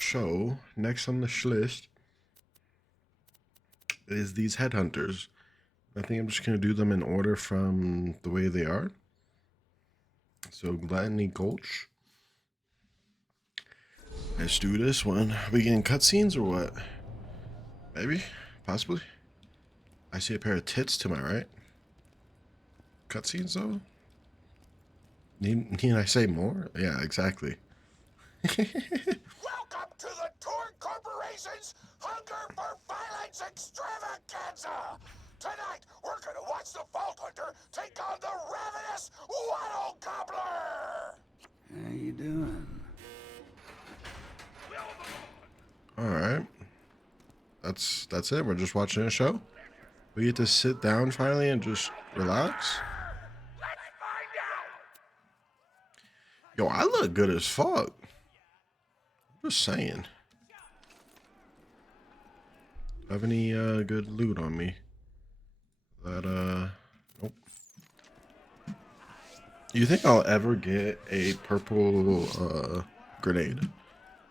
So, next on the list is these headhunters. I think I'm just going to do them in order from the way they are. So, Gluttony Gulch. Let's do this one. Are we getting cutscenes or what? Maybe? Possibly? I see a pair of tits to my right. Cutscenes though? Need I say more? Yeah, exactly. Welcome to the Torque Corporation's Hunger for Violence Extravaganza! Tonight, we're gonna watch the Vault Hunter take on the Ravenous Wattle Gobbler! How you doing? Alright. That's it. We're just watching a show. We get to sit down finally and just relax. Let's find out! Yo, I look good as fuck. Just saying. Have any good loot on me? That nope. You think I'll ever get a purple grenade?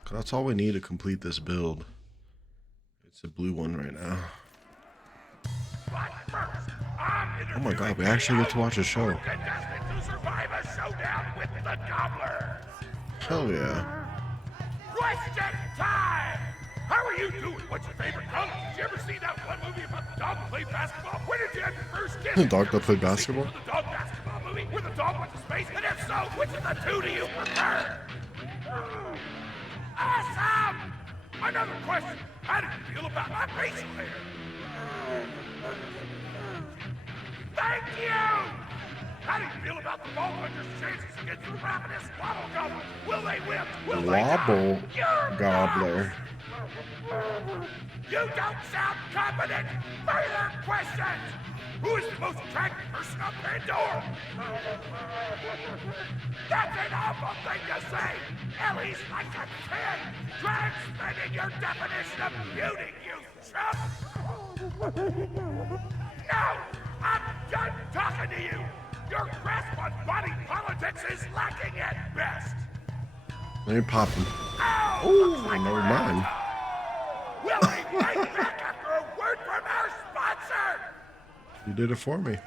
'Cause that's all we need to complete this build. It's a blue one right now. Oh my god, we actually get to watch a show. Hell yeah. Question time! How are you doing? What's your favorite color? Did you ever see that one movie about the dog that played basketball? When did you have your first kiss? The dog that played basketball? The dog basketball movie where the dog went to space? And if so, which of the two do you prefer? Awesome! Another question. How do you feel about my facial hair? Thank you! How do you feel about the Vault Hunter's chances against the Ravenous Wattle Gobbler? Will they win? Will they Wobble die? You're Gobbler. You don't sound confident! Further questions! Who is the most attractive person on Pandora? That's an awful thing to say! Ellie's like a 10! Try expanding your definition of beauty, you chump! No! I'm done talking to you! Your grasp on body politics is lacking at best! Let me pop him. Oh, Ooh, never mind. we'll be right back after a word from our sponsor! You did it for me.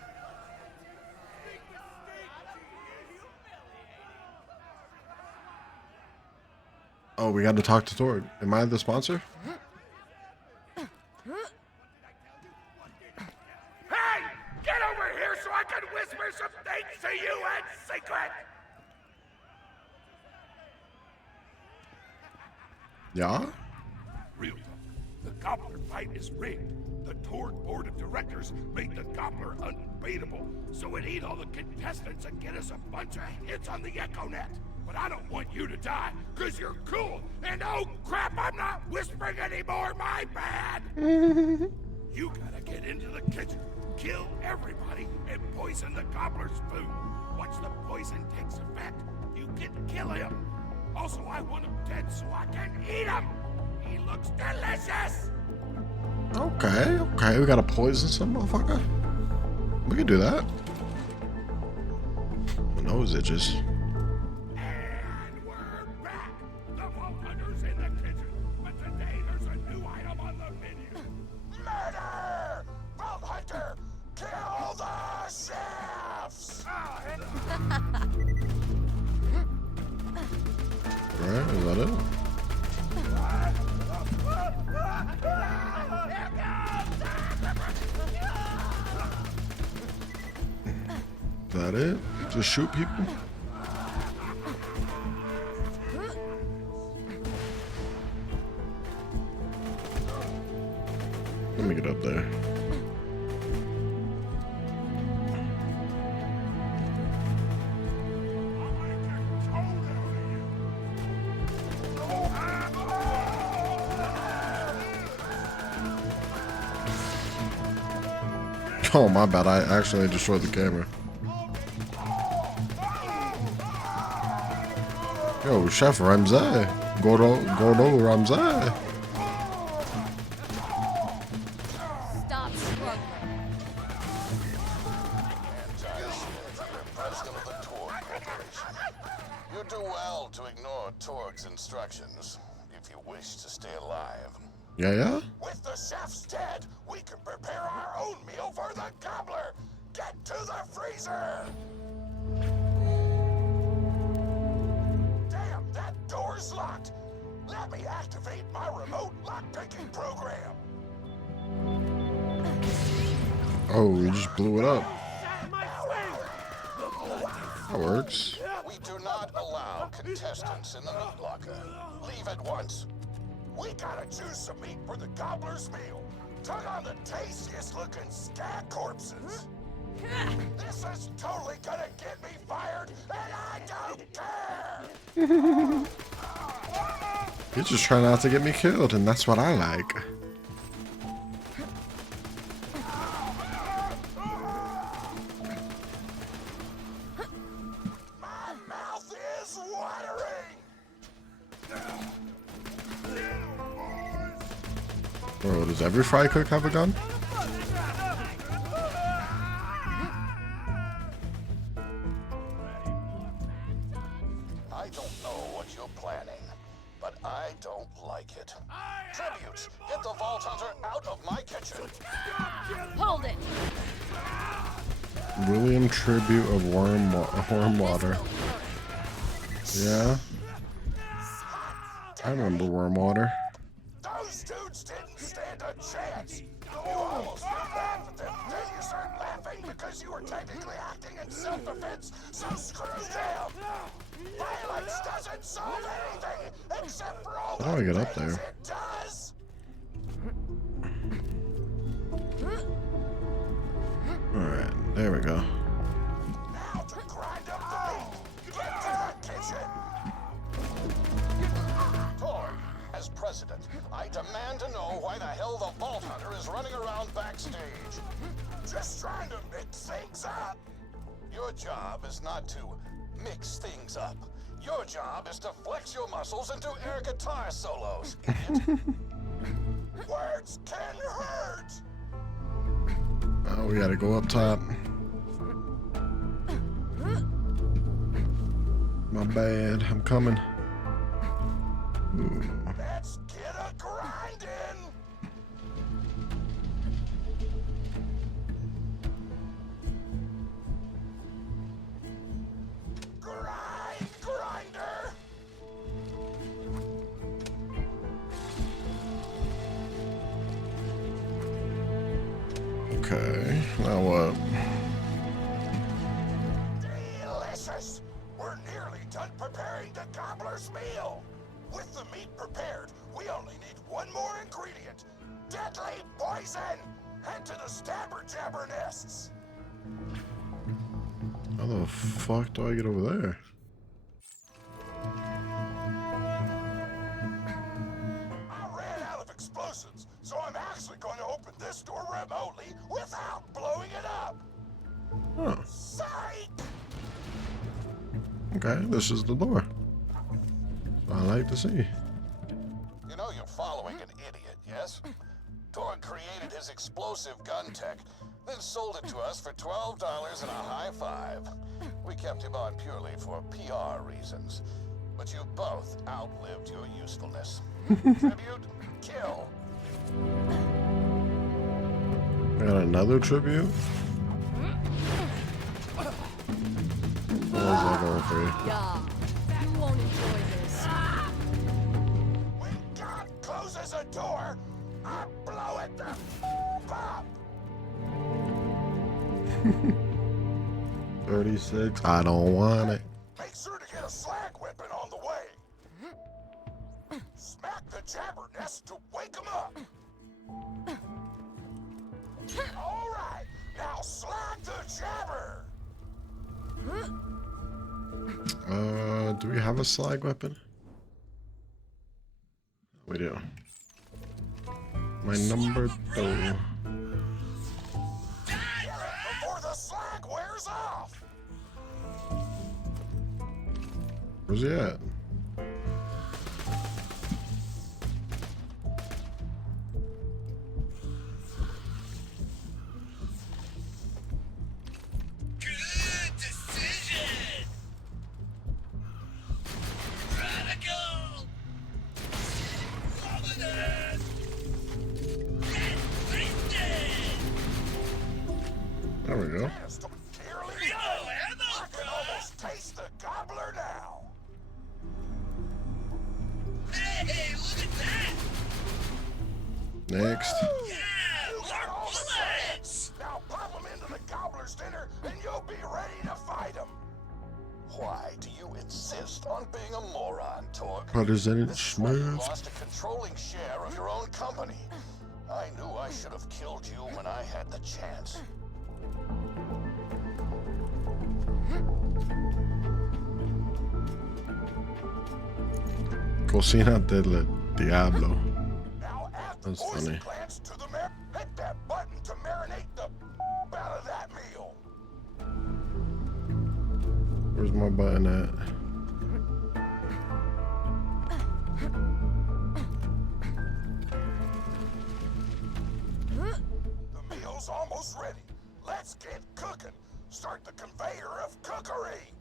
Oh, we got to talk to Thor. Am I the sponsor? Hey! Get over here so I can whisper some things to you in secret! Yeah? Real talk. The Gobbler fight is rigged. The Torque board of directors made the Gobbler unbeatable, so it eat all the contestants and get us a bunch of hits on the EchoNet. But I don't want you to die, cause you're cool. And oh crap, I'm not whispering anymore, my bad! You gotta get into the kitchen, kill everybody, and poison the Gobbler's food. Once the poison takes effect, you can kill him. Also, I want him dead so I can eat him! He looks delicious! Okay. We gotta poison some motherfucker. We can do that. My nose itches. And we're back! The Vault Hunter's in the kitchen, but today there's a new item on the menu. Murder! Vault Hunter, kill the chefs! Alright, is that it? Is that it? Just shoot people? Let me get up there. Oh, my bad. I actually destroyed the camera. Yo, Chef Ramsay. Gordo Ramsay. Stop struggling. President of the Torque Corporation. You do well to ignore Torque's instructions. If if you wish to stay alive. Yeah? With the chef's dead, we can prepare our own meal for the Gobbler. Get to the freezer! Damn, that door's locked. Let me activate my remote lockpicking program. Oh, we just blew it up. That works. We do not allow contestants in the meat locker. Leave at once. We gotta choose some meat for the Gobbler's meal. Tug on the tastiest looking scat corpses. This is totally gonna get me fired, and I don't care! He's just trying not to get me killed, and that's what I like. My mouth is watering! Bro, does every fry cook have a gun? I don't know what you're planning, but I don't like it. Tributes, get the Vault Hunter out of my kitchen. Hold it. William Tribute of Worm Water. Yeah. I remember Worm Water. Those dudes didn't stand a chance. You almost laughed at them until you started laughing because you were technically acting in self-defense, so screw them. Violence doesn't solve anything except for all How do I get up there? it does. Alright, there we go. Now to grind up the meat. Get to the kitchen. Tor, as president, I demand to know why the hell the Vault Hunter is running around backstage. Just trying to mix things up. Your job is not to mix things up. Your job is to flex your muscles into air guitar solos, idiot. Words can hurt. Oh, we gotta go up top. My bad, I'm coming. Ooh. Let's get a grindin'. Grind, grinder. Okay, now what? Delicious. We're nearly done preparing the Gobbler's meal. With the meat prepared, we only need one more ingredient. Deadly poison. Head to the stabber jabber nests. How the fuck do I get over there? I ran out of explosives, so I'm actually going to open this door remotely without blowing it up. Oh, Psych! okay, this is the door. I like to see. You know you're following an idiot, yes? Tor created his explosive gun tech, then sold it to us for $12 and a high five. We kept him on purely for PR reasons. But you both outlived your usefulness. Tribute, kill. I got another tribute? What was that going for you? Yeah. You won't enjoy this. When God closes a door, I blow it the up. 36. I don't want it. Make sure to get a slag weapon on the way. Smack the jabber nest to wake him up. All right, now slag the jabber. Do we have a slag weapon? We do. My number 2. Before the slag wears off. Where's he at? Good decision! Radical! Next. Now pop them into the Gobbler's dinner, and you'll be ready to fight them. Why do you insist on being a moron, Torg? President This is why you Smith. lost a controlling share of your own company. I knew I should have killed you when I had the chance. Cocina del Diablo. Now add the That's poison funny. plants to the hit that button to marinate the out of that meal. Where's my button at? The meal's almost ready. Let's get cooking. Start the conveyor of cookery.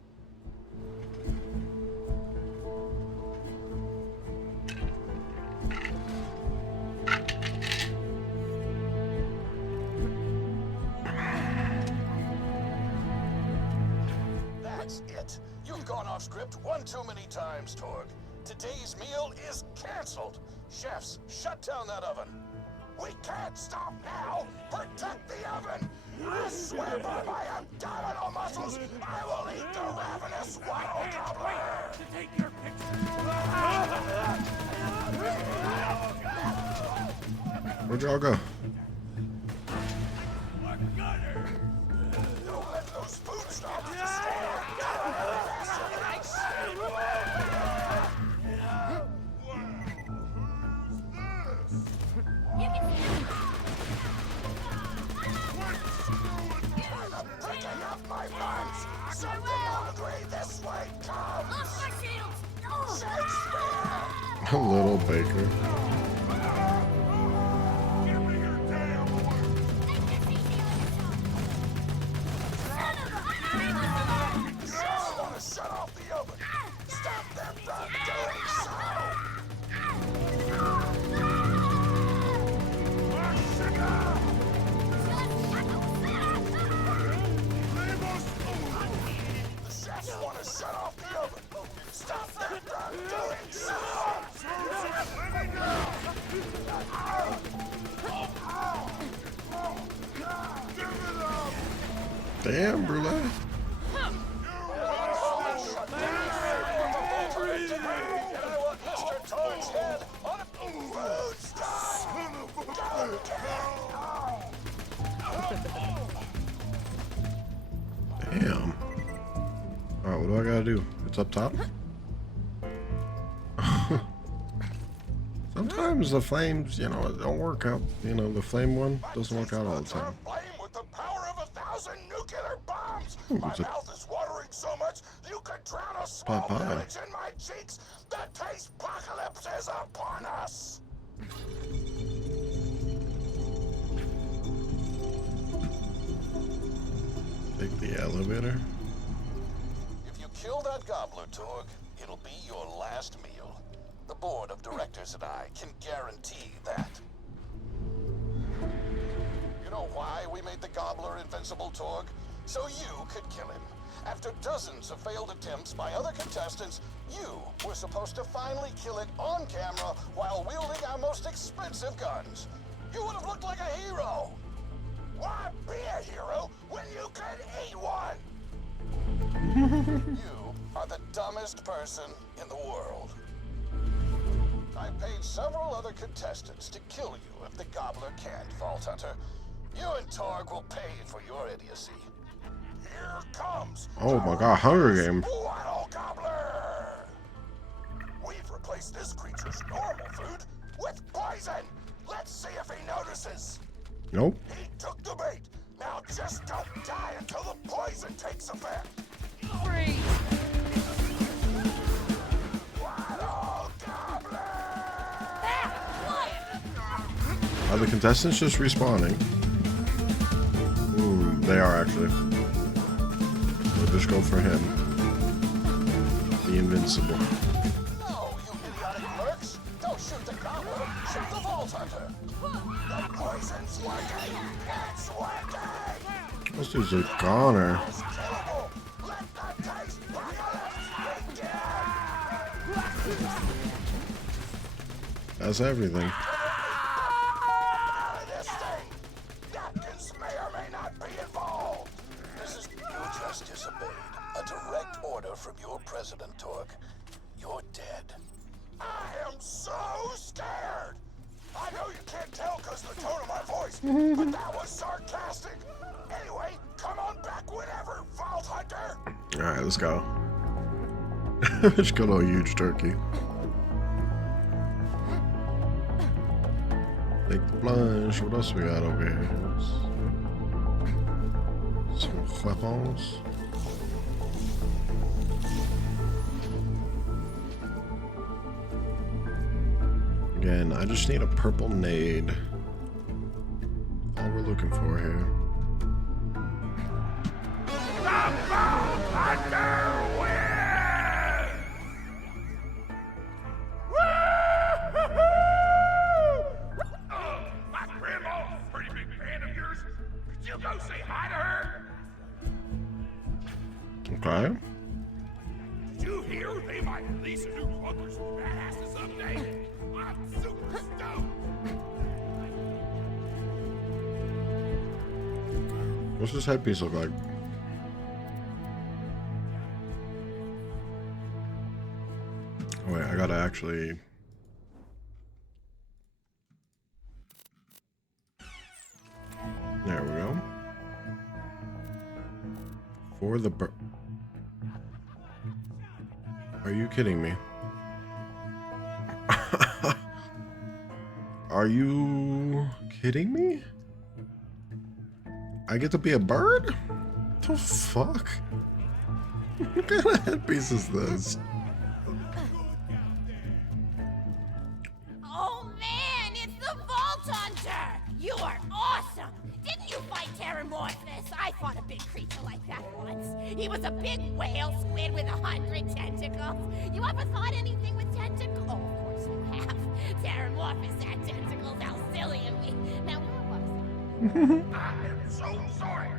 That's it. You've gone off script one too many times, Torg. Today's meal is canceled. Chefs, shut down that oven. We can't stop now. Protect the oven. I swear by my abdominal muscles, I will eat the ravenous Wattle Gobbler. To take your Where'd y'all go? Don't let those food snobs destroy our I'm picking up my buns. Something hungry this way comes. Shakespeare! A little baker. Give me your damn work! I want to shut off the oven. Stop them from doing so. The chefs want to shut off the oven. Stop them from doing so. Damn, Brule. Damn. Alright, what do I gotta do? It's up top? Sometimes the flames, you know, it don't work out. You know, the flame one doesn't work out all the time. With the power of 1,000 nuclear bombs. Ooh, My it's a- mouth is watering so much you could drown a small Popeye. village in my cheeks. The taste apocalypse is upon us. Take the elevator. If you kill that Gobbler, Torg, it'll be your last meal. The board of directors and I can guarantee that. You know why we made the Gobbler invincible, Torg? So you could kill him. After dozens of failed attempts by other contestants, you were supposed to finally kill it on camera while wielding our most expensive guns. You would have looked like a hero. Why be a hero when you could eat one? You are the dumbest person in the world. I paid several other contestants to kill you if the Gobbler can't, Vault Hunter. You and Torg will pay for your idiocy. Here comes. Oh my god, Hunger Game. Wattle Gobbler! We've replaced this creature's normal food with poison. Let's see if he notices. Nope. He took the bait. Now just don't die until the poison takes effect. Freeze! Wattle Gobbler! Are the contestants just respawning? Ooh, they are actually. We'll just go for him. The invincible. No, you idiotic mercs! Don't shoot the Gobbler! Shoot the Vault Hunter! The poison's working! It's working! This dude's a goner. It's killable! Let the taste apocalypse begin! That's everything. But that was sarcastic. Anyway, come on back whenever, Vault Hunter. All right, let's go. Just got a huge turkey. Take the plunge. What else we got over here? Some weapons. Again, I just need a purple nade. All we're looking for here. The Vault Hunter wins! Woo-hoo-hoo! My grandma's a pretty big fan of yours. Could you go say hi to her? Okay. Did you hear they might release a new Bunkers for Badasses update? I'm super stoked. What's this headpiece look like? Oh, wait, I gotta actually. There we go. For the Are you kidding me? Are you kidding me? I get to be a bird? What the fuck? What kind of headpiece is this? Oh man, it's the Vault Hunter! You are awesome! Didn't you fight Terramorphous? I fought a big creature like that once. He was a big whale squid with 100 tentacles. You ever thought anything with tentacles? Oh, of course you have. Terramorphous had tentacles. How silly of me. Now, where was I? I am so sorry.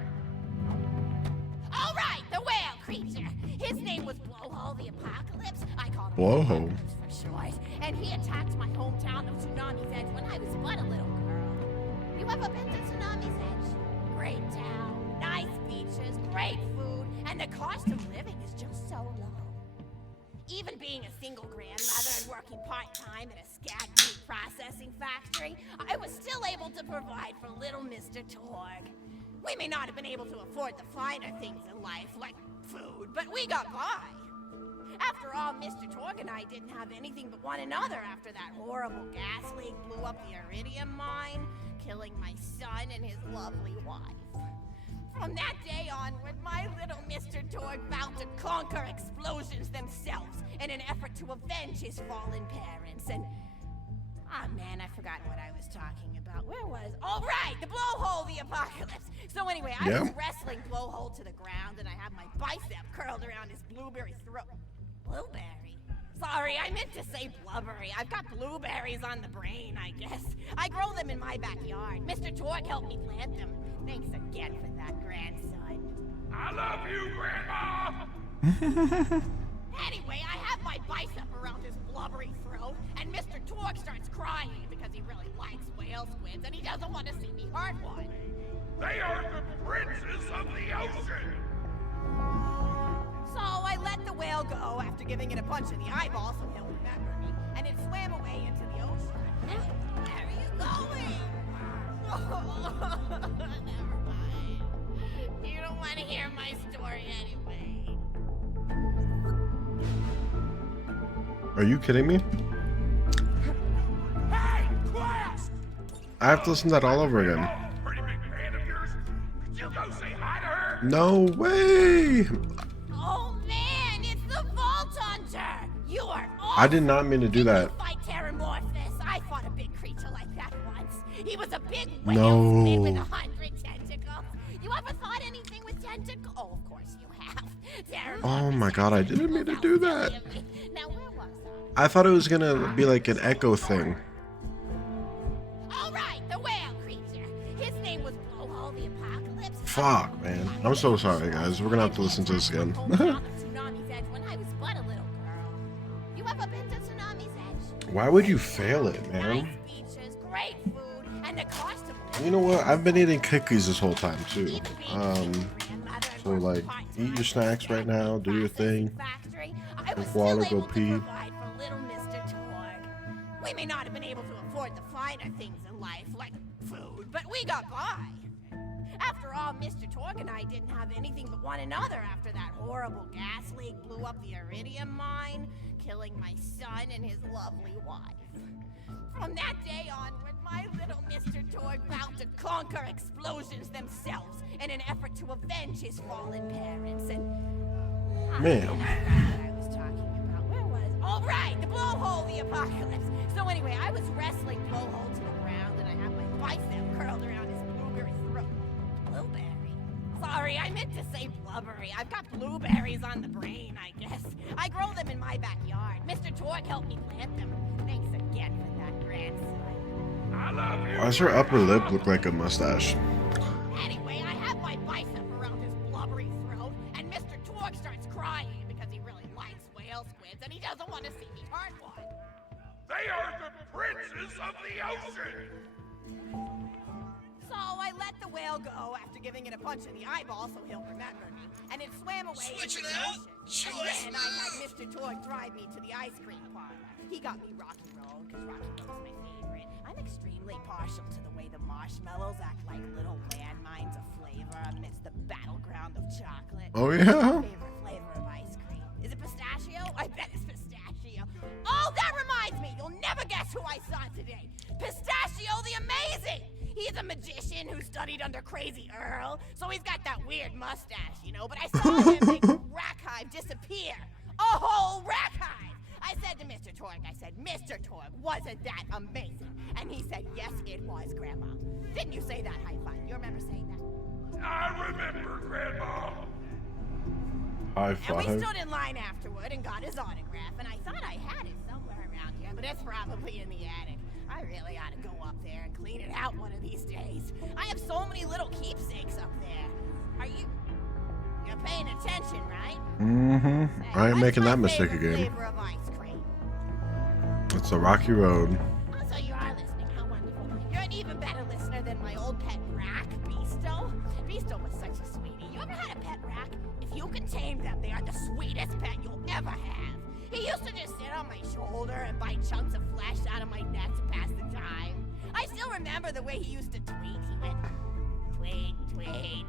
All right, the whale creature. His name was Blowhole the Apocalypse. I called him Blowhole? Apocalypse for short. And he attacked my hometown of Tsunami's Edge when I was but a little girl. You ever been to Tsunami's Edge? Great town, nice beaches, great food, and the cost of living is just so low. Even being a single grandmother and working part-time at a scat meat processing factory, I was still able to provide for little Mr. Torg. We may not have been able to afford the finer things in life, like food, but we got by. After all, Mr. Torg and I didn't have anything but one another after that horrible gas leak blew up the iridium mine, killing my son and his lovely wife. From that day onward, my little Mr. Torg vowed to conquer explosions themselves in an effort to avenge his fallen parents, and... Ah, man, I forgot what I was talking about. Where was... Oh, right! The Blowhole the Apocalypse! So anyway, I was wrestling Blowhole to the ground, and I had my bicep curled around his blueberry throat. Blueberry? Sorry, I meant to say blubbery. I've got blueberries on the brain, I guess. I grow them in my backyard. Mr. Torg helped me plant them. Thanks again for that, grandson. I love you, Grandma. Anyway, I have my bicep around his blubbery throat, and Mr. Torg starts crying because he really likes whale squids, and he doesn't want to see me hurt one. They are the princes of the ocean. So I let the whale go after giving it a punch in the eyeball so he'll remember me, and it swam away into the ocean. Where are you going? Never mind. You don't want to hear my story anyway. Are you kidding me? Hey, class! I have to listen to that all over again. Pretty big fan of yours. Could you go say hi to her? No way! Oh man, it's the Vault Hunter! You are awesome! I did not mean to do that. Didn't you fight Terramorphous? I fought a big creature like that once. He was a big whale No. squid with 100 tentacles. You ever thought anything with tentacles? Oh, of course you have. Oh my god, I didn't mean to do that. Now where was I thought it was gonna be like an echo thing. I? All right, the whale creature. His name was Blowhole the Apocalypse. Fuck, man. I'm so sorry, guys. We're gonna have to listen to this again. Tsunami's Edge when I was but a little girl. You ever been to Tsunami's Edge? Why would you fail it, Nice man? beaches, great food, and the cost of You know what? I've been eating cookies this whole time, too. So, like, eat your snacks right now. Do your thing. Drink water, go pee. We may not have been able to afford the finer things in life, like food, but we got by. After all, Mr. Torg and I didn't have anything but one another after that horrible gas leak blew up the iridium mine, killing my son and his lovely wife. From that day onward, my little Mr. Torg vowed to conquer explosions themselves in an effort to avenge his fallen parents and... Ma'am. I was talking about. Where was... Oh, right! The blowhole, the apocalypse! So anyway, I was wrestling blowhole to the ground and I had my bicep curled around his blueberry throat. Blueberry? Sorry, I meant to say blubbery. I've got blueberries on the brain, I guess. I grow them in my backyard. Mr. Torg helped me plant them. Thanks again for that, grandson. I love you. Why does her upper lip look like a mustache? Anyway, I have my bicep around his blubbery throat, and Mr. Torg starts crying because he really likes whale squids, and he doesn't want to see me hurt one. They are the princes of the ocean. So I let the whale go after giving it a punch in the eyeball so he'll remember me, and it swam away into the ocean. And then I had Mr. Torg drive me to the ice cream parlor. He got me Rocky Road, because Rocky Road's my favorite. I'm extremely partial to the way the marshmallows act like little landmines of flavor amidst the battleground of chocolate. Oh, What's yeah? your favorite flavor of ice cream? Is it pistachio? I bet it's pistachio. Oh, that reminds me! You'll never guess who I saw today! Pistachio the Amazing! He's a magician who studied under Crazy Earl, so he's got that weird mustache, you know, but I saw him make a rack hive disappear. A whole rack hive! I said to Mr. Torg, Mr. Torg, wasn't that amazing? And he said, yes, it was, Grandma. Didn't you say that, high five? You remember saying that? I remember, Grandma. High And we five. stood in line afterward and got his autograph, and I thought I had it somewhere around here, but it's probably in the attic. I really ought to go up there and clean it out one of these days. I have so many little keepsakes up there. You're paying attention, right? Mm-hmm. I ain't making that What's my mistake favorite again. flavor of ice cream? It's a rocky road. Oh, so you are listening. How wonderful. You're an even better listener than my old pet rack, Beasto. Beasto was such a sweetie. You ever had a pet rack? If you can tame them, they are the sweetest pet you'll ever have. He used to just sit on my shoulder and bite chunks of flesh out of my neck to pass the time. I still remember the way he used to tweet. He went, tweet, tweet.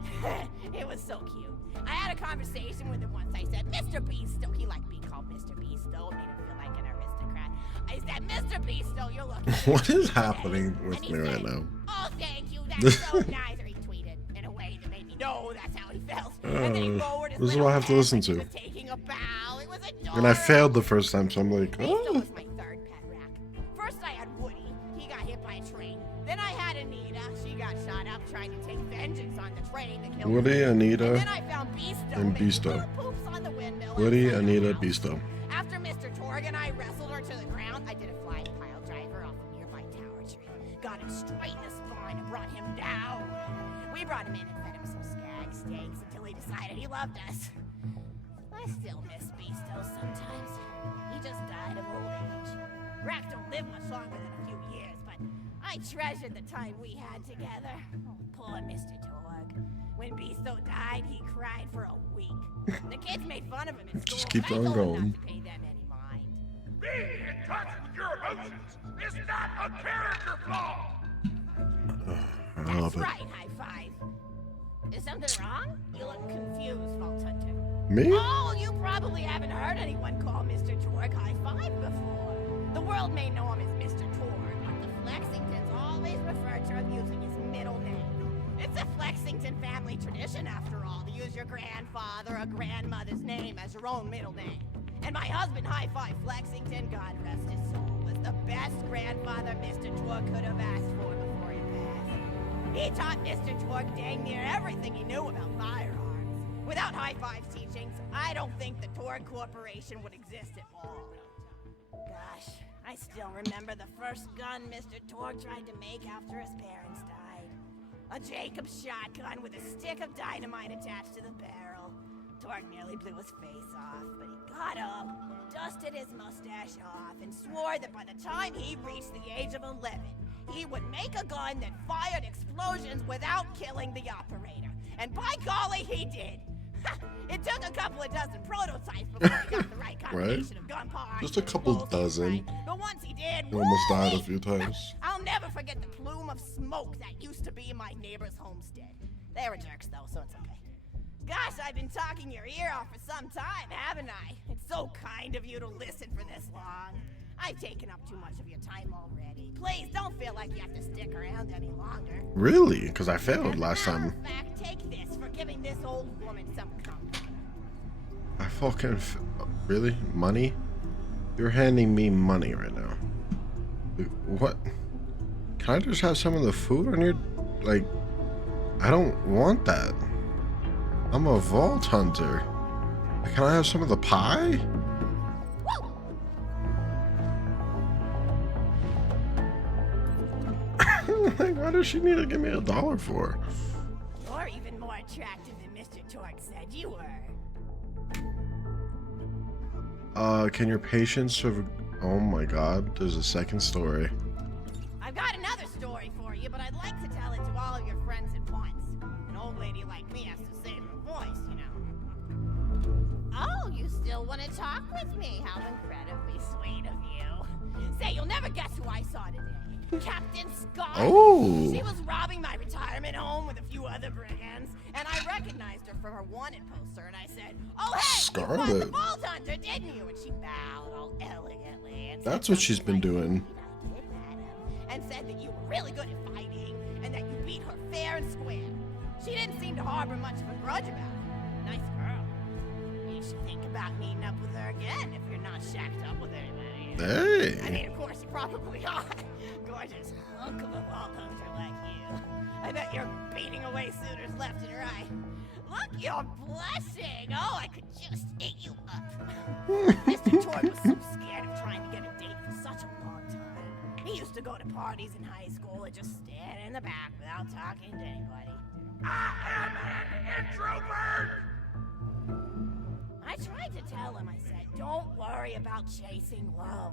It was so cute. I had a conversation with him once. I said, Mr. Beasto. He liked being called Mr. Beasto. It made him feel like an aristocrat. I said, Mr. Beasto, you're looking What is today." happening with And he me right said, now? Oh, thank you. That's so nice. Or he tweeted in a way that made me know that's how he felt. And then he lowered his This is little what I have to head listen like he to. was taking a bow. It was adorable. And I failed the first time, so I'm like, Beasto oh. was my third pet rack. First I had Woody. He got hit by a train. Then I had Anita. She got shot up trying to take vengeance on the train that killed Woody, her. And Anita, then I found Beasto. and making Beasto. little poops on the windmill Woody, outside our Anita, house. Beasto. After Mr. Torg and I wrestled her to the ground, I did a flying pile driver off a nearby tower tree. Got him straight in the spine and brought him down. We brought him in and fed him some skag steaks until he decided he loved us. I still miss Beasto sometimes. He just died of old age. Racks don't live much longer than a few years, but I treasured the time we had together. Oh, poor Mr. Torg. When Beasto died, he cried for a week. The kids made fun of him in school. Just keep but I on told him going. not to pay them any mind. Being in touch with your emotions is not a character flaw. I love That's it. right, high five. Is something wrong? You look confused, Vault Hunter. Me? Oh, you probably haven't heard anyone call Mr. Torg high five before. The world may know him as Mr. Torg, but the Flexingtons always refer to him using his middle name. It's a Flexington family tradition, after all, to use your grandfather or grandmother's name as your own middle name. And my husband, High Five Flexington, God rest his soul, was the best grandfather Mr. Torg could have asked for before he passed. He taught Mr. Torg dang near everything he knew about firearms. Without High Five's teachings, I don't think the Torg Corporation would exist at all. Gosh, I still remember the first gun Mr. Torg tried to make after his parents died. A Jacobs shotgun with a stick of dynamite attached to the barrel. Torg nearly blew his face off, but he got up, dusted his mustache off, and swore that by the time he reached the age of 11, he would make a gun that fired explosions without killing the operator. And by golly, he did! It took a couple of dozen prototypes before he got the right combination of gun parts. Just a couple and dozen. right. But once he did, I almost died a woo-wee! few times. I'll never forget the plume of smoke that used to be in my neighbor's homestead. They were jerks though, so it's okay. Gosh, I've been talking your ear off for some time, haven't I? It's so kind of you to listen for this long. I've taken up too much of your time already. Please don't feel like you have to stick around any longer. Really? Because I failed As a last matter time. of fact, take this for giving this old woman some company. I fucking really? Money? You're handing me money right now. What? Can I just have some of the food on your... Like, I don't want that. I'm a vault hunter. Can I have some of the pie? Woo! Like, why does she need to give me $1 for? You're even more attractive than Mr. Torque said you were. Can your patience have... Oh my god, there's a second story. I've got another story for you, but I'd like to tell it to all of your friends at once. An old lady like me has to save her voice, you know. Oh, you still want to talk with me? How incredibly sweet of you. Say, you'll never guess who I saw today. Captain Scott. Oh. She was robbing my retirement home with a few other brigands, and I recognized her from her wanted poster, and I said, "Oh, hey, you won the Scarlet. Vault Hunter, didn't you?" And she bowed all elegantly and said That's what she's been something like, doing. "I did, madam," and said that you were really good at fighting, and that you beat her fair and square. She didn't seem to harbor much of a grudge about it. Nice girl. You should think about meeting up with her again if you're not shacked up with anybody. I Hey. mean, of course you probably are. Gorgeous hunk of a vault hunter like you. I bet you're beating away suitors left and right. Look, you're blushing. Oh, I could just eat you up. Mr. Torque was so scared of trying to get a date for such a long time. He used to go to parties in high school and just stand in the back without talking to anybody. I am an introvert! I tried to tell him, I said, don't worry about chasing love.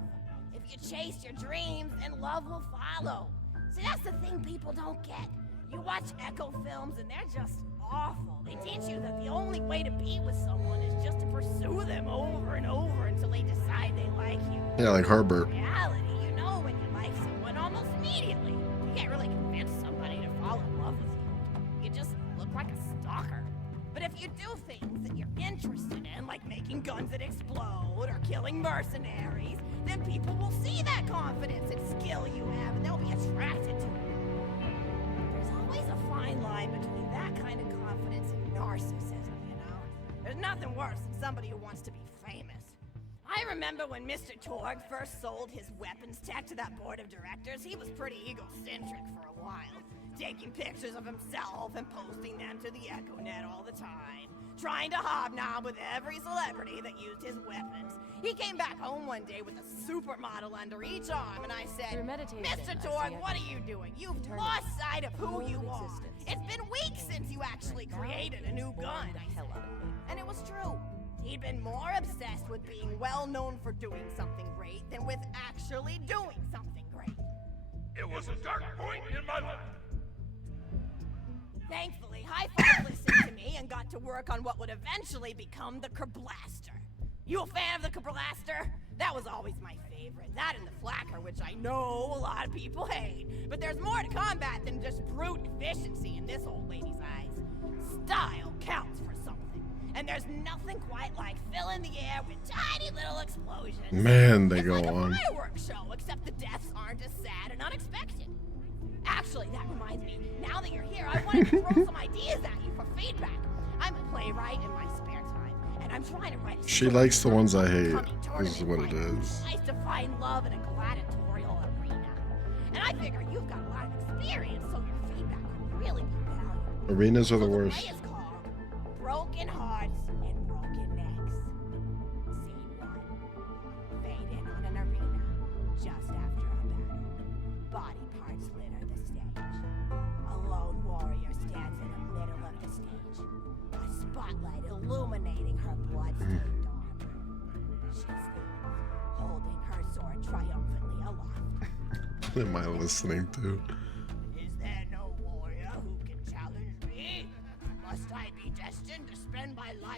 If you chase your dreams, then love will follow. See, that's the thing people don't get. You watch Echo films and they're just awful. They teach you that the only way to be with someone is just to pursue them over and over until they decide they like you. Yeah, like Herbert. In reality, you know when you like someone almost immediately. You can't really convince somebody to fall in love with you. You just look like a stalker. But if you do things that you're interested in, like making guns that explode or killing mercenaries, then people will see that confidence and skill you have, and they'll be attracted to it. There's always a fine line between that kind of confidence and narcissism, you know? There's nothing worse than somebody who wants to be famous. I remember when Mr. Torque first sold his weapons tech to that board of directors, he was pretty egocentric for a while, taking pictures of himself and posting them to the EchoNet all the time, trying to hobnob with every celebrity that used his weapons. He came back home one day with a supermodel under each arm, and I said, Through meditation, Mr. I see Torque, it. what are you doing? You've Turn lost it. sight of who Rule you of are. existence. It's been weeks since you actually created a new gun, I hell said. out of me. And it was true. He'd been more obsessed with being well known for doing something great than with actually doing something great. It was a dark point in my life. Thankfully, High Five listened to me and got to work on what would eventually become the Kerblaster. You a fan of the Kerblaster? That was always my favorite. That and the Flacker, which I know a lot of people hate. But there's more to combat than just brute efficiency in this old lady's eyes. Style counts for something. And there's nothing quite like filling the air with tiny little explosions. Man, they It's go like a on. fireworks show, except the deaths aren't as sad and unexpected. Actually, that reminds me, now that you're here, I wanted to throw some ideas at you for feedback. I'm a playwright in my spare time, and I'm trying to write a She story likes the for ones an I hate. upcoming This is what it tournament is. fight. Nice to find love in a gladiatorial arena. And I figure you've got a lot of experience, so your feedback would really be valuable. Arenas are the So the worst. play is called Broken Hearts and Broken Necks. Scene 1. Fade in on an arena just after a battle. Body parts litter the stage. A lone warrior stands in the middle of the stage. A spotlight illuminating her blood-stained arm. She's there, holding her sword triumphantly aloft. What am I listening to? Is there no warrior who can challenge me? Must I be destined to spend my life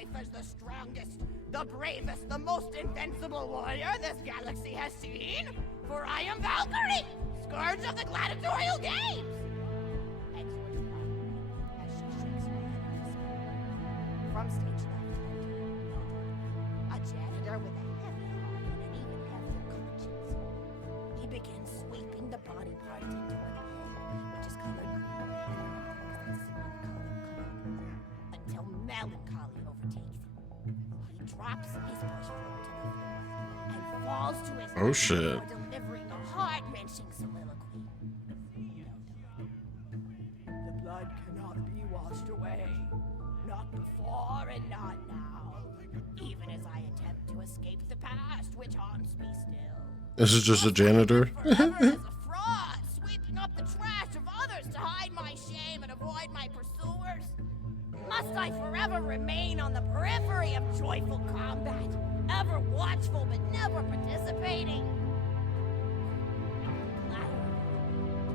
the bravest, the most invincible warrior this galaxy has seen. For I am Valkyrie, scourge of the gladiatorial games. Excellent flattery, as she shakes her head. From stage left, a janitor with a heavy heart and an even heavier conscience. He begins sweeping the body parts into a pit, which is colored green, and until melancholy overtakes him. He drops his bushful to the floor and falls to his Oh, shit. before delivering a heart-wrenching soliloquy. The blood cannot be washed away. Not before and not now. Even as I attempt to escape the past, which haunts me still. This is just a janitor. Forever as a fraud, sweeping up the trash of others to hide my shame and avoid my pursuers. Must I forever remain on the periphery of joyful combat, ever watchful but never participating?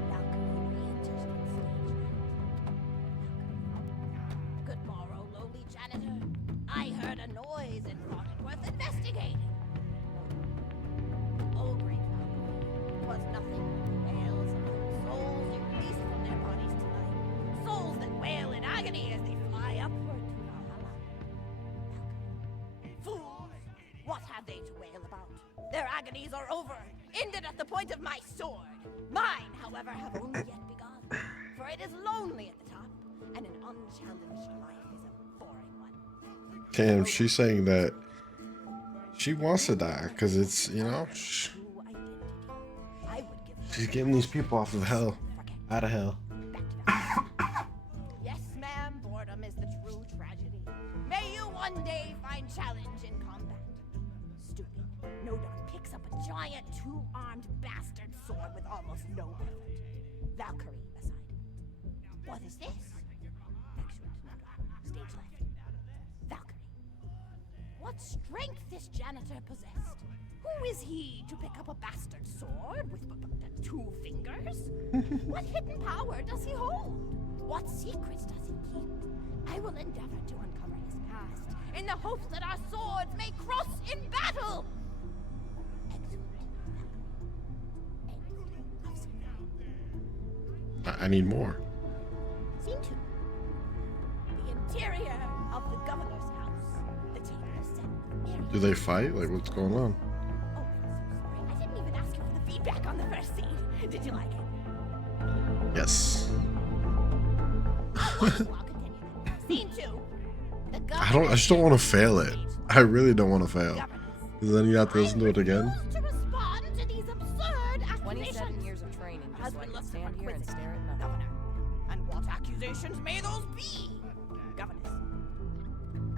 Valkyrie re-enters on stage. Good morrow, lowly janitor. I heard a noise and thought it worth investigating. Oh, great Valkyrie, 'twas nothing but the wails of those souls you released from their bodies tonight. Souls that wail in agony as they fly upward to Valhalla. Valkyrie. Fools! What have they to wail about? Their agonies are over, ended at the point of my sword. Mine, however, have only yet begun. For it is lonely at the top, and an unchallenged life is a boring one. Damn, she's saying that she wants to die because it's, you know, True identity. I would give she's getting these people off of hell, out of hell. back to that. Yes, ma'am, boredom is the true tragedy. May you one day find challenge in combat. Stooping, Nodon picks up a giant two-armed bastard sword with almost no effort. Valkyrie aside. What is this? Excellent, Nodon. Stage left. Valkyrie. What strength this janitor possessed? Who is he to pick up a bastard sword with two fingers? What hidden power does he hold? What secrets does he keep? I will endeavor to uncover his past, in the hopes that our swords may cross in battle! Excellent. End of scene. I need more. Scene 2. The interior of the governor's house. The table is set with myriad. Do they fight? Like, what's going on? Oh, I'm so sorry. I didn't even ask you for the feedback on the first scene. Did you like it? Yes. Well, I'll continue then. Scene 2. The I just don't want to fail it. I really don't want to fail. Because then you have to listen to it again. To respond to these absurd 27 accusations. years of training just As so I we can look to stand here and requisition stare at nothing. Governor. And what accusations may those be? Governess.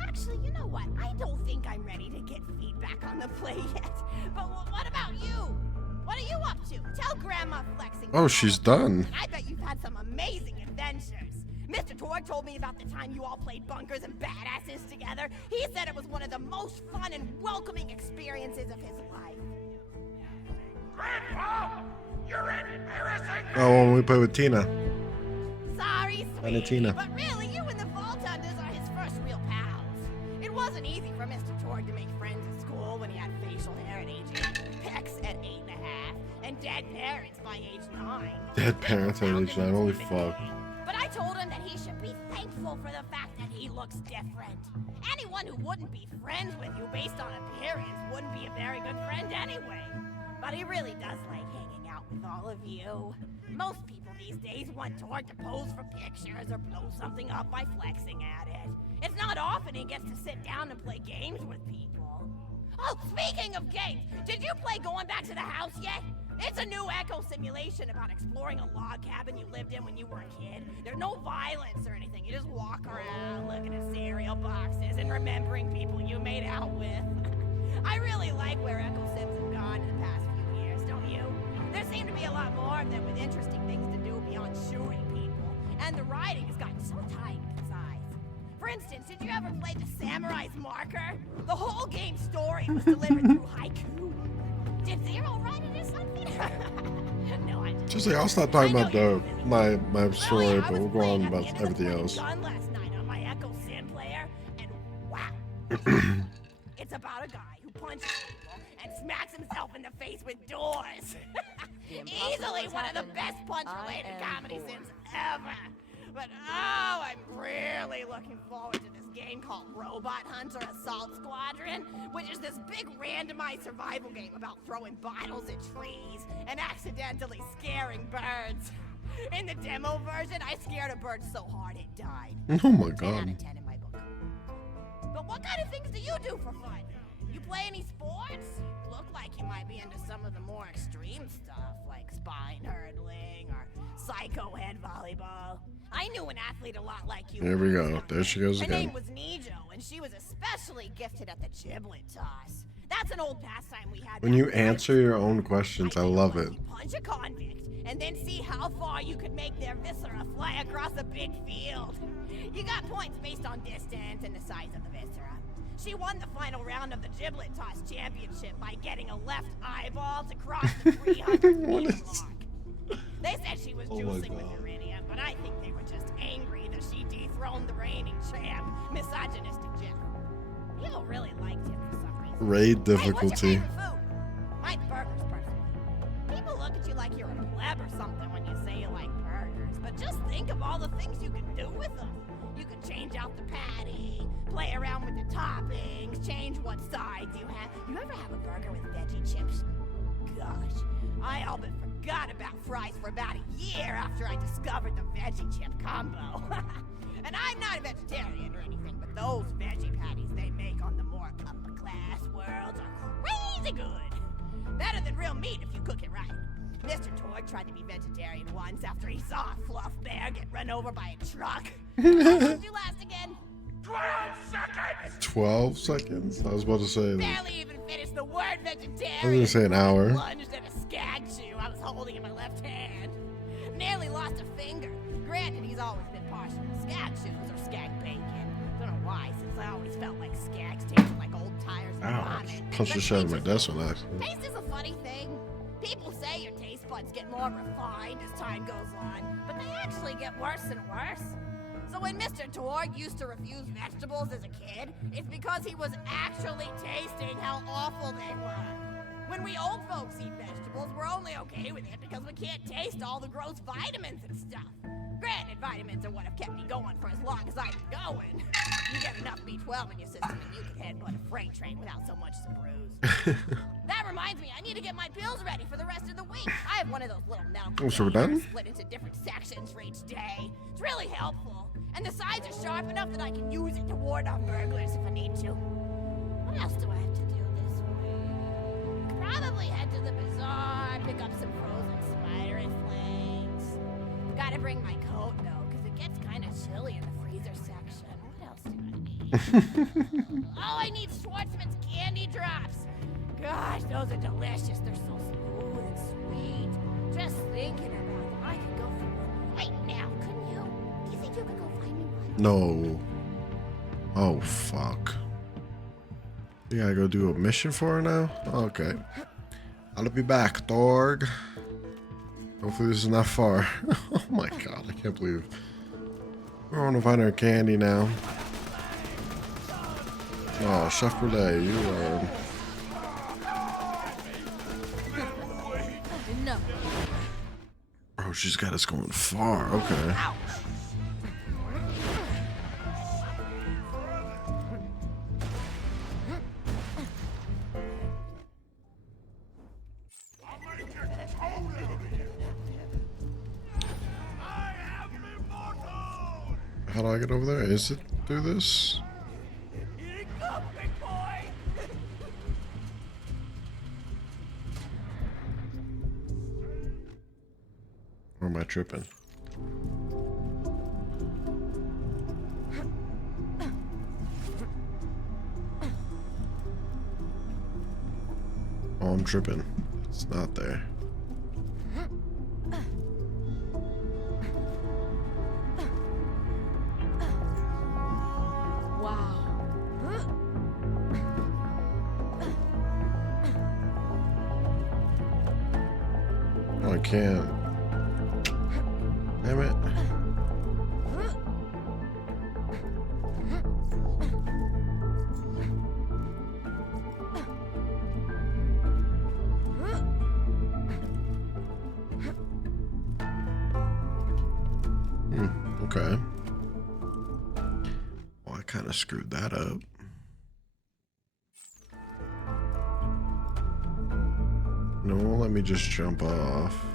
Actually, you know what? I don't think I'm ready to get feedback on the play yet. But what about you? What are you up to? Tell Grandma Flexing. Oh, she's done. And I bet you've had some amazing adventures. Mr. Torg told me about the time you all played bunkers and badasses together. He said it was one of the most fun and welcoming experiences of his life. Grandpa! You're embarrassing me! Oh, when we play with Tina. Sorry, And sweetie, Tina. but really, you and the Vault-Unders are his first real pals. It wasn't easy for Mr. Torg to make friends at school when he had facial hair at age 8, pecs at 8.5, and dead parents by age 9. Dead parents at age 9, holy fuck. But I told him that he should be thankful for the fact that he looks different. Anyone who wouldn't be friends with you based on appearance wouldn't be a very good friend anyway. But he really does like hanging out with all of you. Most people these days want Torg to pose for pictures or blow something up by flexing at it. It's not often he gets to sit down and play games with people. Oh, speaking of games, did you play Going Back to the House yet? It's a new echo simulation about exploring a log cabin you lived in when you were a kid. There's no violence or anything. You just walk around looking at cereal boxes and remembering people you made out with. I really like where Echo Sims have gone in the past few years, don't you? There seem to be a lot more of them with interesting things to do beyond shooting people. And the writing has gotten so tight and concise. For instance, did you ever play The Samurai's Marker? The whole game's story was delivered through haiku. Did Zero write it or something? No, I just... Seriously, I'll stop talking about my story, but we'll go on about everything else. Done last night on my Echo Sim player, and wow, it's a open doors. Easily one of the best punch-related comedy scenes ever. But oh, I'm really looking forward to this game called Robot Hunter Assault Squadron, which is this big randomized survival game about throwing bottles at trees and accidentally scaring birds. In the demo version, I scared a bird so hard it died. Oh my 10 out god. of 10 in my book. But what kind of things do you do for fun? You play any sports? Look like you might be into some of the more extreme stuff, like spine hurdling or psycho head volleyball. I knew an athlete a lot like you. Here we go. There she goes Her again. name was Nijo, and she was especially gifted at the giblet toss. That's an old pastime we had. When back you in answer your own questions, I love it. You punch a convict, and then see how far you could make their viscera fly across a big field. You got points based on distance and the size of the viscera. She won the final round of the giblet toss championship by getting a left eyeball to cross the 300-meter mark. They said she was juicing with Iridium, but I think they were just angry that she dethroned the reigning champ, misogynistic Jeff. People really liked him for some reason. Raid Hey, what's your difficulty. favorite food? Mine's burgers, personally. People look at you like you're a pleb or something when you say you like burgers, but just think of all the things you can do with them. You can change out the patty, play around with the toppings, change what sides you have. You ever have a burger with veggie chips? Gosh, I all but forgot about fries for about a year after I discovered the veggie chip combo. And I'm not a vegetarian or anything, but those veggie patties they make on the more upper class worlds are crazy good. Better than real meat if you cook it right. Mr. Torg tried to be vegetarian once after he saw a fluff bear get run over by a truck. How long did you last again? 12 seconds! 12 seconds? I was about to say. Barely even finished the word vegetarian. I was gonna say an hour. Lunged at a skag chew I was holding in my left hand. Nearly lost a finger. Granted, he's always been partial to skag chews or skag bacon. Don't know why, since I always felt like skags tasted like old tires and Ow. vomit. Punched the But shit out of my taste desk is- on accident. Taste is a funny thing. People say your taste buds get more refined as time goes on, but they actually get worse and worse. So when Mr. Torg used to refuse vegetables as a kid, it's because he was actually tasting how awful they were. When we old folks eat vegetables, we're only okay with it because we can't taste all the gross vitamins and stuff. Granted, vitamins are what have kept me going for as long as I've been going. You get enough B12 in your system and you can headbutt a freight train without so much as a bruise. That reminds me, I need to get my pills ready for the rest of the week. I have one of those little metal Oh, so we're done? containers split into different sections for each day. It's really helpful. And the sides are sharp enough that I can use it to ward off burglars if I need to. What else do I have to do this week? Probably head to the bazaar, pick up some frozen spider and flings. Gotta bring my coat though, because it gets kind of chilly in the freezer section. What else do I need? Oh, I need Schwartzman's candy drops. Gosh, those are delicious. They're so smooth and sweet. Just thinking about them, I could go for one right now, couldn't you? Do you think you could go find me one? No. Oh, fuck. You gotta go do a mission for her now? Okay. I'll be back, Torg. Hopefully this is not far. Oh my god, I can't believe we're going to find our candy now. Oh, Chef Brulee, you are... No. Oh, she's got us going far. Okay. Ouch. I'll make your toad out of you! I am immortal! How do I get over there? Is it through this? Here he comes, big boy. Or am I tripping? Oh, I'm tripping. It's not there. Wow. Oh, I can't. Damn it. Okay. Well, I kind of screwed that up. No, it won't let me just jump off.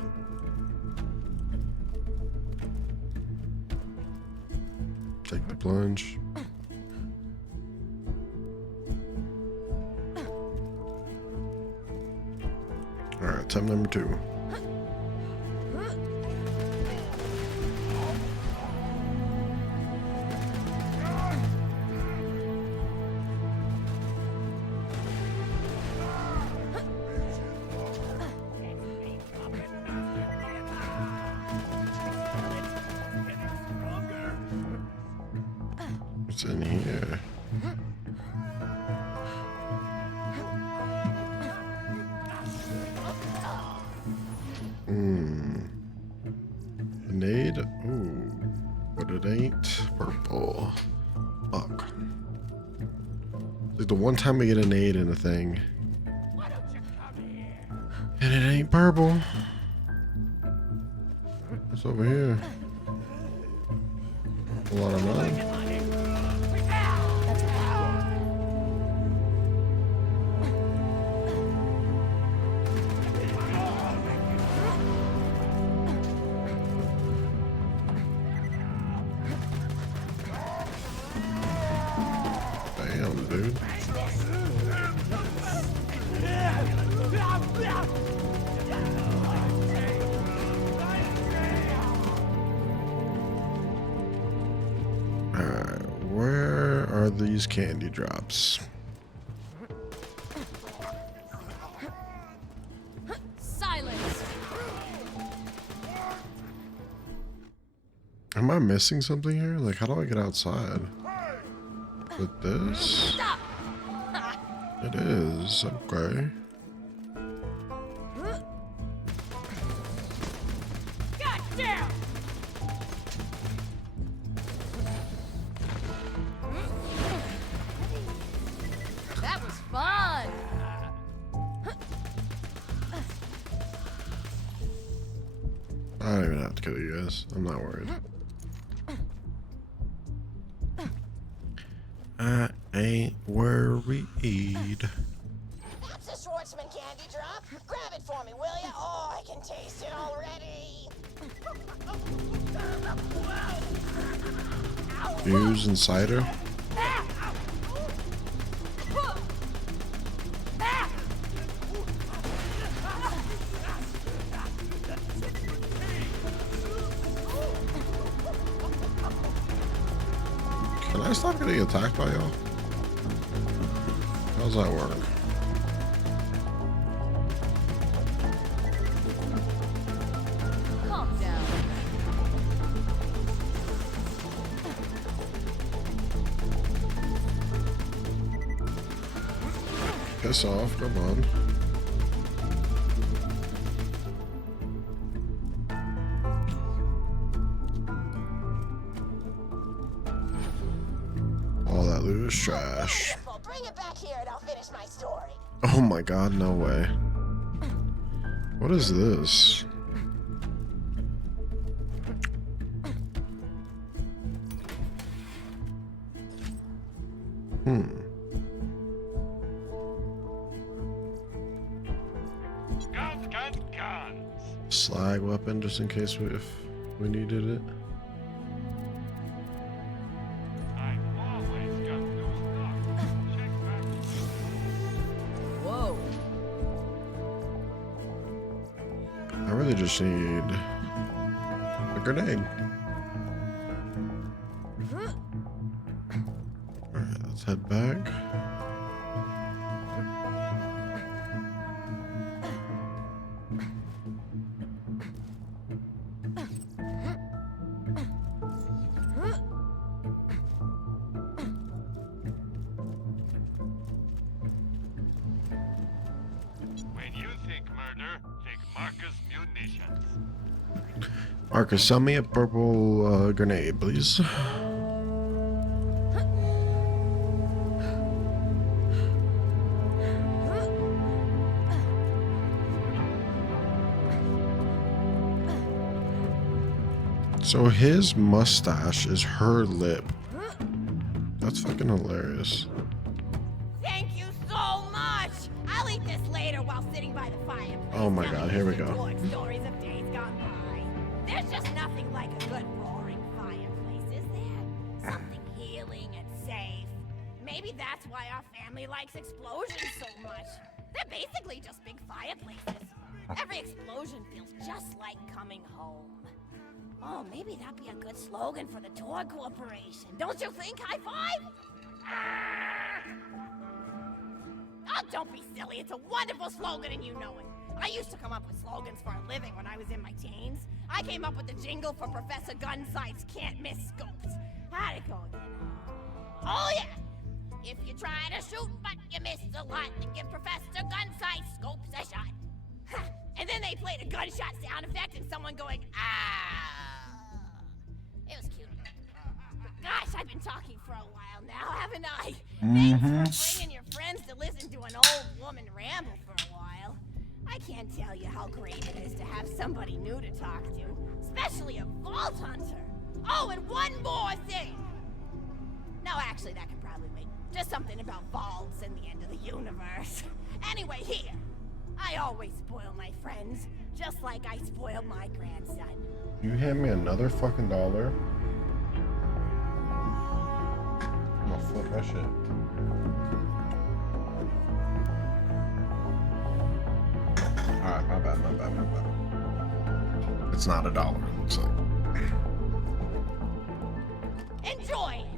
Take the plunge. Alright, attempt number 2. What's in here? Nade? Ooh. But it ain't purple. Fuck. Like the one time we get a nade in a thing. And it ain't purple. What's over here? A lot of money. Damn, dude. Where are these candy drops? Silence. Am I missing something here? Like, how do I get outside? With this? Stop. It is. Okay. God damn. That was fun. I don't even have to kill you guys. I'm not worried. I ain't worried. That's a Schwartzman candy drop. Grab it for me, will ya? Oh, I can taste it already. Fuse and cider. Can I stop getting attacked by y'all? How's that work? Calm down. Piss off, come on. All that loot is trash. Wonderful. Bring it back here and I'll finish my story. Oh my god, no way. What is this? Guns, guns, guns. Slag weapon, just in case if we needed it. I've always got new stuff. Check back. Whoa. I really just need a grenade. Alright, let's head back. When you think murder, think Marcus munitions. Marcus, sell me a purple grenade, please. So his mustache is her lip. That's fucking hilarious. Thank you so much. I'll eat this later while sitting by the fireplace. Oh my God, here we go. Telling stories of days gone by. There's just nothing like a good roaring fireplace, is there? Something healing and safe. Maybe that's why our family likes explosions so much. They're basically just big fireplaces. Every explosion feels just like coming home. Oh, maybe that'd be a good slogan for the tour corporation. Don't you think? High five? Oh, don't be silly. It's a wonderful slogan and you know it. I used to come up with slogans for a living when I was in my teens. I came up with the jingle for Professor Gunsight's Can't Miss Scopes. How'd it go again? Oh, yeah. If you try to shoot but you miss a lot, then give Professor Gunsight's Scopes a shot. Ha! And then they played a gunshot sound effect and someone going, ah. It was cute. But gosh, I've been talking for a while now, haven't I? Thanks for bringing your friends to listen to an old woman ramble for a while. I can't tell you how great it is to have somebody new to talk to, especially a vault hunter. Oh, and one more thing. No, actually, that could probably wait. Just something about vaults and the end of the universe. Anyway, here. I always spoil my friends, just like I spoiled my grandson. You hand me another fucking $1? I'm gonna flip that shit. Alright, my bad. It's not $1, it looks like. Enjoy it!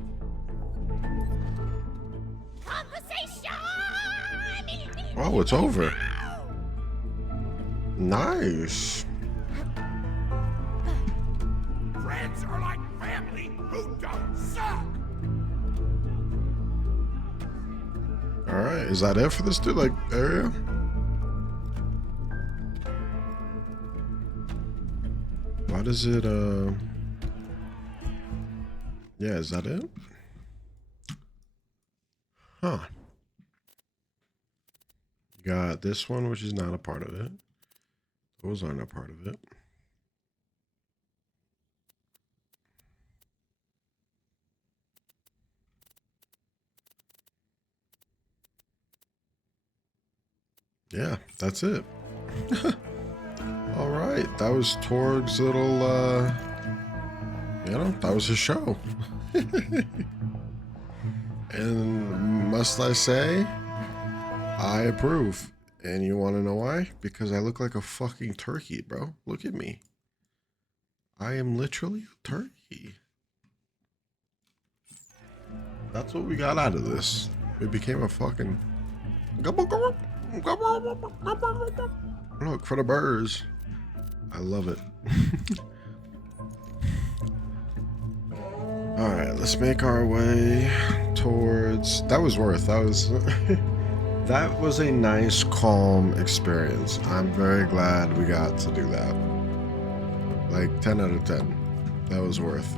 Conversation! Oh, it's over. Nice. Friends are like family who don't suck. Alright, is that it for this dude? Like, area? Why does it, yeah, is that it? Huh. You got this one, which is not a part of it. Those aren't a part of it. Yeah, that's it. All right, that was Torg's little, that was his show. And must I say, I approve. And you want to know why? Because I look like a fucking turkey, bro. Look at me. I am literally a turkey. That's what we got out of this. We became a fucking... Look, for the birds. I love it. Alright, let's make our way towards... That was worth. That was... That was a nice, calm experience. I'm very glad we got to do that. Like, 10 out of 10. That was worth.